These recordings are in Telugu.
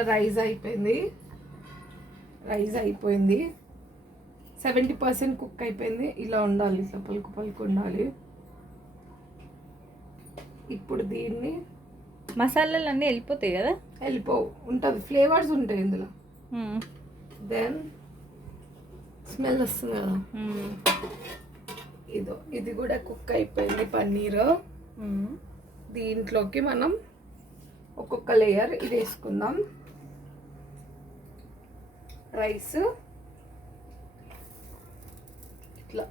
రైస్ అయిపోయింది. 70% కుక్ అయిపోయింది. ఇలా ఉండాలి, ఇట్లా పలుకు పలుకు ఉండాలి. ఇప్పుడు దీన్ని మసాలాలు అన్నీ వెళ్ళిపోతాయి కదా? వెళ్ళిపోవు, ఉంటుంది, ఫ్లేవర్స్ ఉంటాయి ఇందులో. దెన్ స్మెల్ వస్తుంది కదా, ఇది కూడా కుక్ అయిపోయింది పన్నీర్. దీంట్లోకి మనం ఒక్కొక్క లేయర్ ఇది వేసుకుందాం. రైస్ ఇట్లా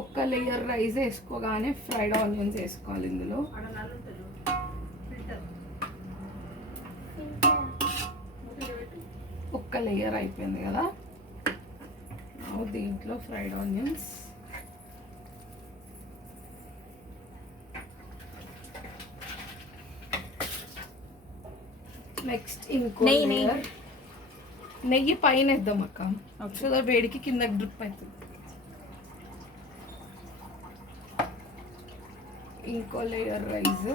ఒక్క లేయర్ రైస్ వేసుకోగానే ఫ్రైడ్ ఆనియన్స్ వేసుకోవాలి ఇందులో. ఒక్క లేయర్ అయిపోయింది కదా, దీంట్లో ఫ్రైడ్ ఆనియన్స్. నెక్స్ట్ ఇంకో లేయర్ నెయ్యి పైన వేద్దాం అక్క, సో వేడికి కిందకి డ్రిప్ అవుతుంది. ఇంకో లేయర్ రైస్,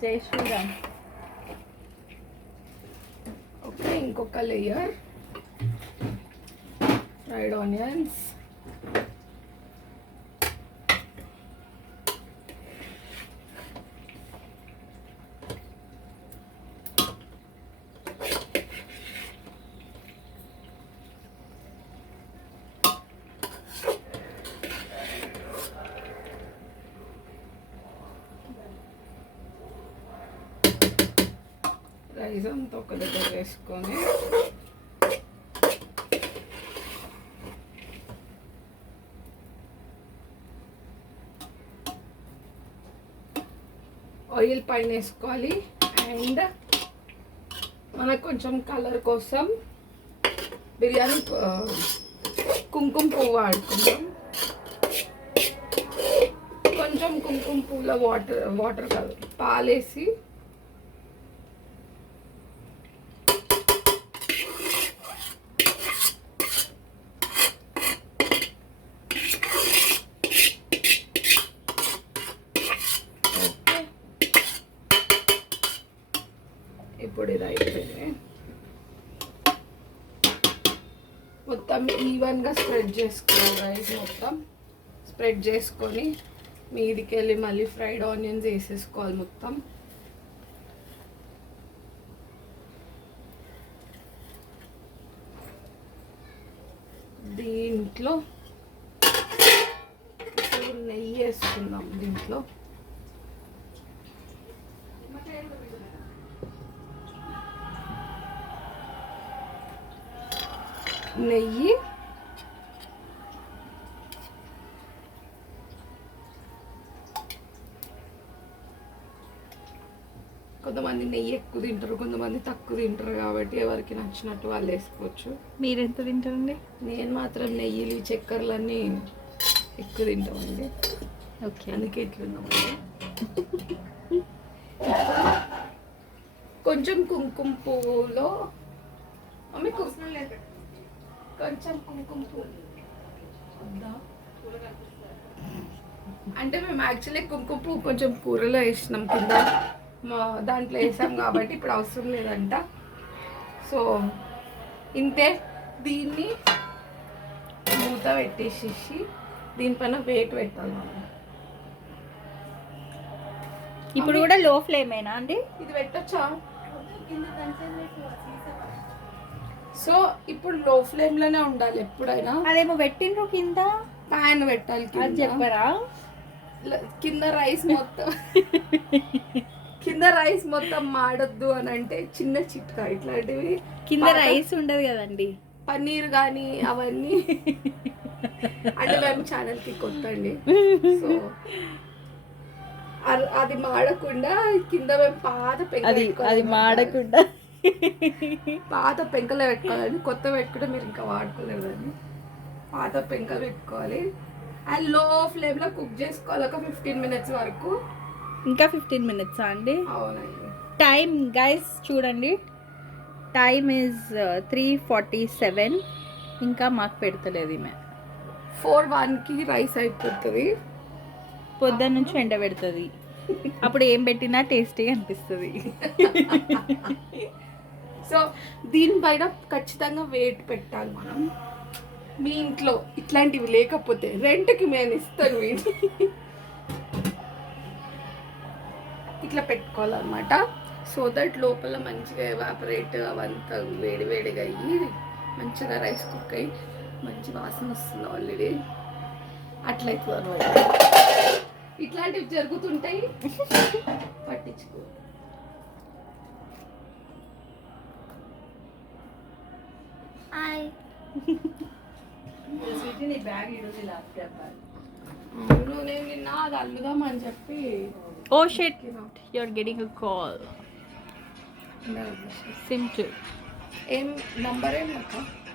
జై శ్రీరామ్. ఓకే, ఇంకొక లేయర్ ఫ్రైడ్ ఆనియన్స్. రైస్ అంతా ఒక దగ్గర వేసుకొని ఆయిల్ పైన వేసుకోవాలి. అండ్ మనకు కొంచెం కలర్ కోసం బిర్యానీ కుంకుమ పువ్వు వాడుకుందాం. కొంచెం కుంకుమ పువ్వులో వాటర్ కాదు, పాలేసి ఇప్పుడు ఇది అయిపోయింది. మొత్తం ఈవెన్గా స్ప్రెడ్ చేసుకోవాలి. రైస్ మొత్తం స్ప్రెడ్ చేసుకొని మీదికి వెళ్ళి మళ్ళీ ఫ్రైడ్ ఆనియన్స్ వేసేసుకోవాలి మొత్తం. దీంట్లో నెయ్యి వేసుకుందాం. దీంట్లో నెయ్యి, కొంతమంది నెయ్యి ఎక్కువ తింటారు, కొంతమంది తక్కువ తింటారు, కాబట్టి ఎవరికి నచ్చినట్టు వాళ్ళు వేసుకోవచ్చు. మీరు ఎంత తింటారండి? నేను మాత్రం నెయ్యిలు చక్కెరలన్నీ ఎక్కువ తింటామండి. ఓకే, అందుకే ఇట్లున్నామండి. కొంచెం కుంకుమ పువ్వులో కొంచెం కుంకుమ పువ్వు అంటే మేము యాక్చువల్లీ కుంకుమ పువ్వు కొంచెం కూరలో వేసినాం, కింద దాంట్లో వేసాం కాబట్టి ఇప్పుడు అవసరం లేదంట. సో ఇంతే. దీన్ని మూత పెట్టేసేసి దీనిపైన వెయిట్ పెట్టాలి మనం. ఇప్పుడు కూడా లో ఫ్లేమేనా అండి? ఇది పెట్టచ్చా? సో ఇప్పుడు లో ఫ్లేమ్ లోనే ఉండాలి ఎప్పుడైనా. అదేమో పెట్టిండ్రు కింద, ప్యాన్ పెట్టాలి. అది చెప్పరా? కింద రైస్ మొత్తం కింద రైస్ మొత్తం మాడొద్దు అని అంటే చిన్న చిట్కా ఇట్లాంటివి. కింద రైస్ ఉండదు కదండి, పన్నీర్ కానీ అవన్నీ. అంటే మేము ఛానల్కి కొట్టండి. సో అది మాడకుండా కింద మేము పాత పెంక అది పెట్టుకోవాలి. మాడకుండా పాత పెంకలో పెట్టుకోవాలని, కొత్త పెట్టుకుంటే మీరు ఇంకా వాడుకోలేరు అని పాత పెంకలు పెట్టుకోవాలి. అండ్ లో ఫ్లేమ్లో కుక్ చేసుకోవాలి ఒక 15 minutes వరకు. ఇంకా 15 minutes అండి? అవునండి. టైం గైస్ చూడండి, టైమ్ ఈజ్ 3:47. ఇంకా మాకు పెడతలేదు ఈమె. 4:01కి రైస్ అయిపోతుంది. పొద్దున్న నుంచి ఎండ పెడుతుంది, అప్పుడు ఏం పెట్టినా టేస్టీగా అనిపిస్తుంది. సో దీనిపైన ఖచ్చితంగా వెయిట్ పెట్టాలి మనం. మీ ఇంట్లో ఇట్లాంటివి లేకపోతే రెంట్కి నేను ఇస్తాను. ఇట్లా పెట్టుకోవాలన్నమాట. సో దట్ లోపల మంచిగా ఎవాపరేట్ అవంతా వేడివేడిగా అయ్యి మంచిగా రైస్ కుక్ అయ్యి మంచి వాసన వస్తుంది. ఆల్రెడీ అట్లయితే అనమాట. ఇట్లాంటివి జరుగుతుంటాయి, పట్టించుకో. అవును, నేను నిన్న అది అల్లుదామని చెప్పి. Oh shit, you are getting a call. SIM 2. ఏం నంబర్ ఏం అక్క?